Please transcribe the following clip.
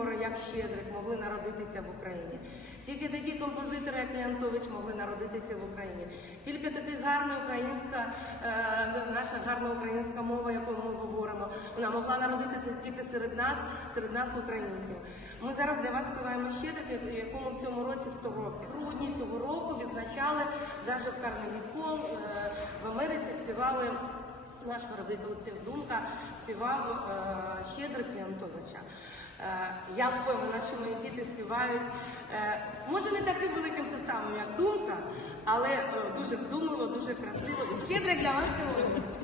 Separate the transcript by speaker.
Speaker 1: такі як Щедрик, могли народитися в Україні. Тільки такі композитори, як Леонтович, могли народитися в Україні. Тільки така гарна українська, е, наша гарна українська мова, якою ми говоримо, вона могла народитися тільки серед нас, серед нас, українців. Ми зараз для вас співаємо Щедрик, якому в цьому році 100 років. В грудні цього року відзначали навіть в Карнегі Холл в Америці співали. Наш хоровий колектив Думка співав е, Щедрик Леонтовича. Е, я впевнена, що мої діти співають, е, може не таким великим составом, як Думка, але дуже вдумливо, дуже красиво. Щедрик для вас сьогодні.